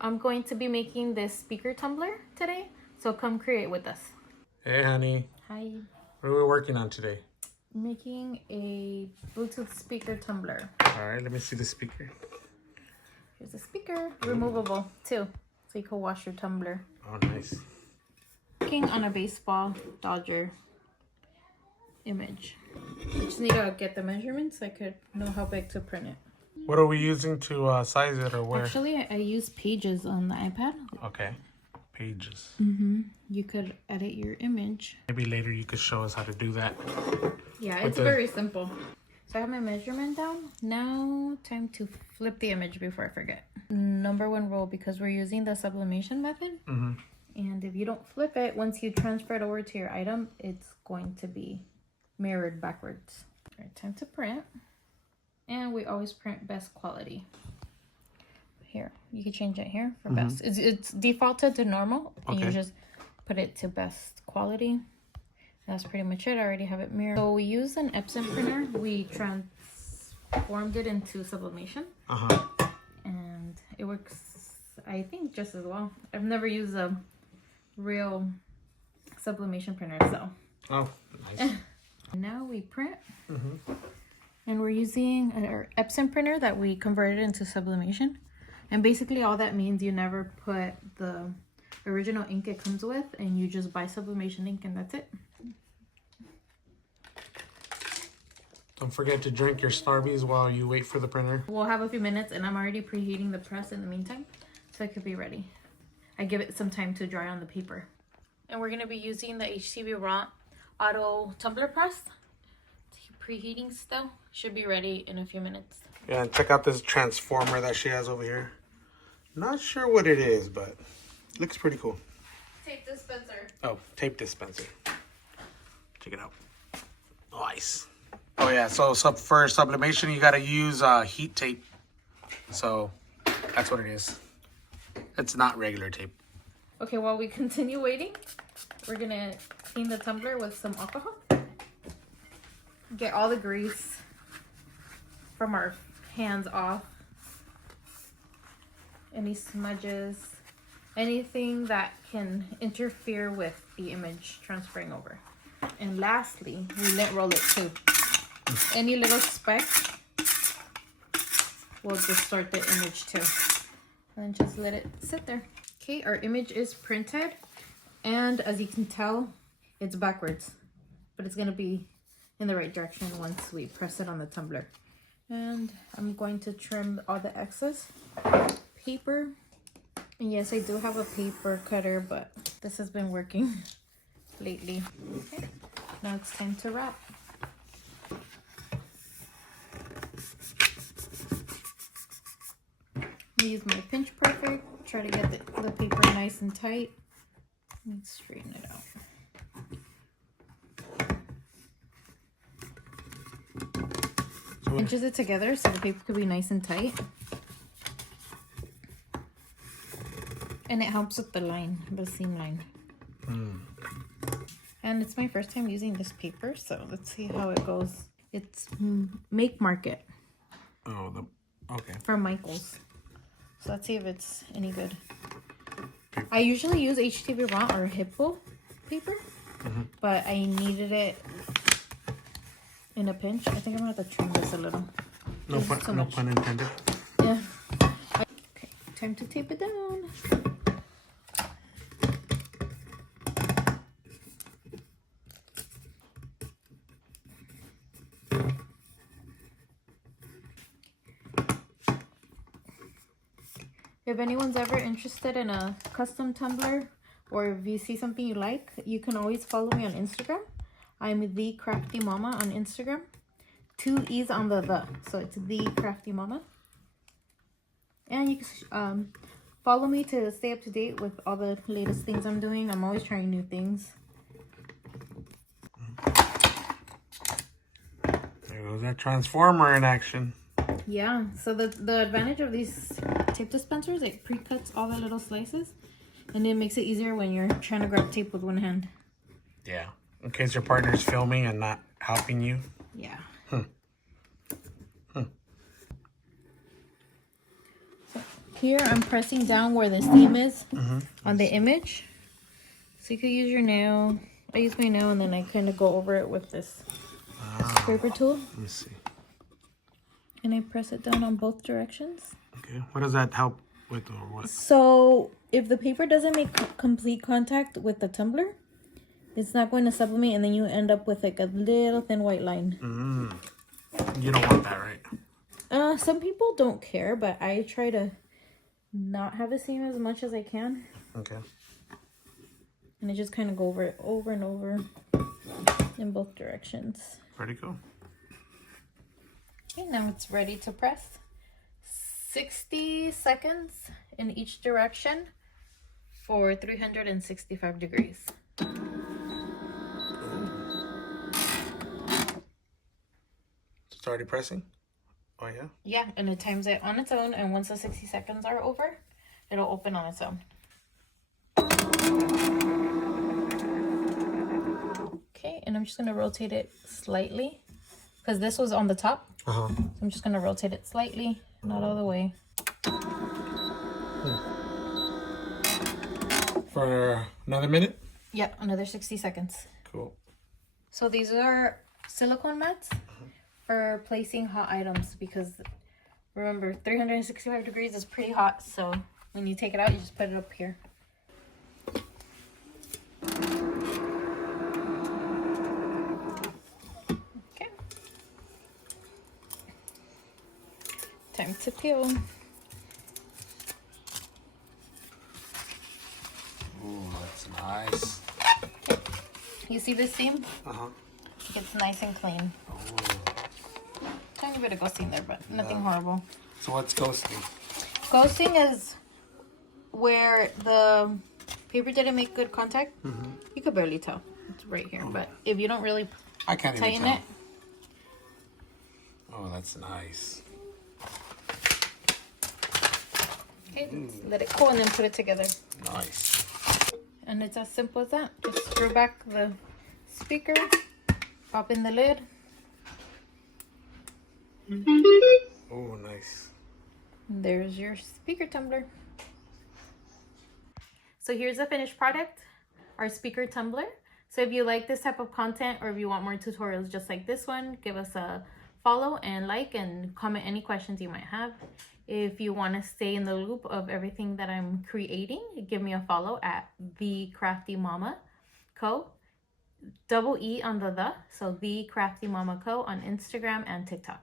I'm going to be making this speaker tumbler today, so come create with us. Hey, honey. Hi. What are we working on today? Making a Bluetooth speaker tumbler. All right, let me see the speaker. Here's the speaker, removable too, so you can wash your tumbler. Oh, nice. Working on a baseball Dodger image. I just need to get the measurements so I could know how big to print it. What are we using to size it, or where? Actually, I use Pages on the iPad. Okay, Pages. You could edit your image. Maybe later you could show us how to do that. Yeah, it's very simple. So I have my measurement down. Now, time to flip the image before I forget. Number one rule, because we're using the sublimation method. And if you don't flip it, once you transfer it over to your item, it's going to be mirrored backwards. All right, time to print. And we always print best quality. Here, you can change it here for best. It's defaulted to normal, and you just put it to best quality. That's pretty much it. I already have it mirrored. So we use an Epson printer. We transformed it into sublimation. And it works, I think, just as well. I've never used a real sublimation printer, so. Oh, nice. Now we print. And we're using our Epson printer that we converted into sublimation. And basically all that means you never put the original ink it comes with, and you just buy sublimation ink, and that's it. Don't forget to drink your Starbies while you wait for the printer. We'll have a few minutes, and I'm already preheating the press in the meantime, so it could be ready. I give it some time to dry on the paper. And we're gonna be using the HTV RONT Auto Tumbler Press. Preheating still. Should be ready in a few minutes. Yeah, and check out this transformer that she has over here. Not sure what it is, but looks pretty cool. Tape dispenser. Oh, tape dispenser. Check it out. Nice. Oh yeah, so for sublimation, you gotta use heat tape. So that's what it is. It's not regular tape. Okay, while we continue waiting, we're gonna clean the tumbler with some alcohol. Get all the grease from our hands off. Any smudges, anything that can interfere with the image transferring over. And lastly, we lint roll it too. Any little speck will distort the image too. And just let it sit there. Okay, our image is printed, and as you can tell, it's backwards, but it's gonna be in the right direction once we press it on the tumbler. And I'm going to trim all the excess paper. And yes, I do have a paper cutter, but this has been working lately. Okay, now it's time to wrap. I use my Pinch Perfect, try to get the paper nice and tight. Let's straighten it out. Pinches it together so the paper could be nice and tight. And it helps with the line, the seam line. And it's my first time using this paper, so let's see how it goes. It's Make Market. Oh, okay. From Michael's. So let's see if it's any good. I usually use HTV RONT or Hippo paper, but I needed it in a pinch. I think I'm gonna have to trim this a little. No pun intended. Yeah. Okay, time to tape it down. If anyone's ever interested in a custom tumbler, or if you see something you like, you can always follow me on Instagram. I'm The Crafty Mama on Instagram. 2 E's on the. So it's The Crafty Mama. And you can follow me to stay up to date with all the latest things I'm doing. I'm always trying new things. There goes that transformer in action. Yeah, so the advantage of these tape dispensers, it pre-cuts all the little slices, and it makes it easier when you're trying to grab tape with one hand. Yeah, in case your partner's filming and not helping you. Yeah. So here I'm pressing down where the seam is on the image. So you could use your nail. I use my nail and then I kind of go over it with this scraper tool. Let me see. And I press it down on both directions. Okay. What does that help with or what? So if the paper doesn't make complete contact with the tumbler, it's not going to sublimate, and then you end up with like a little thin white line. You don't want that, right? Some people don't care, but I try to not have a seam as much as I can. Okay. And I just kind of go over it over and over in both directions. Ready to go? Okay, now it's ready to press. 60 seconds in each direction for 365 degrees. It's already pressing? Oh, yeah? Yeah, and it times it on its own, and once the 60 seconds are over, it'll open on its own. Okay, and I'm just going to rotate it slightly, because this was on the top. So I'm just going to rotate it slightly, not all the way. For another minute? Yeah, another 60 seconds. Cool. So these are silicone mats for placing hot items, because remember 365 degrees is pretty hot, so when you take it out you just put it up here. Okay. Time to peel. Ooh, that's nice. You see this seam? It's nice and clean. Oh. Tiny bit of ghosting there, but nothing horrible. So what's ghosting? Ghosting is where the paper didn't make good contact. You could barely tell. It's right here, but if you don't really I can't even tighten tell. it. Oh, that's nice. Okay, let it cool and then put it together. Nice. And it's as simple as that. Just screw back the speaker, pop in the lid. Oh, nice. There's your speaker tumbler. So here's the finished product, our speaker tumbler. So if you like this type of content, or if you want more tutorials just like this one, give us a follow and like and comment any questions you might have. If you want to stay in the loop of everything that I'm creating, give me a follow at The Crafty Mama Co. Double E on the, so The Crafty Mama Co. on Instagram and TikTok.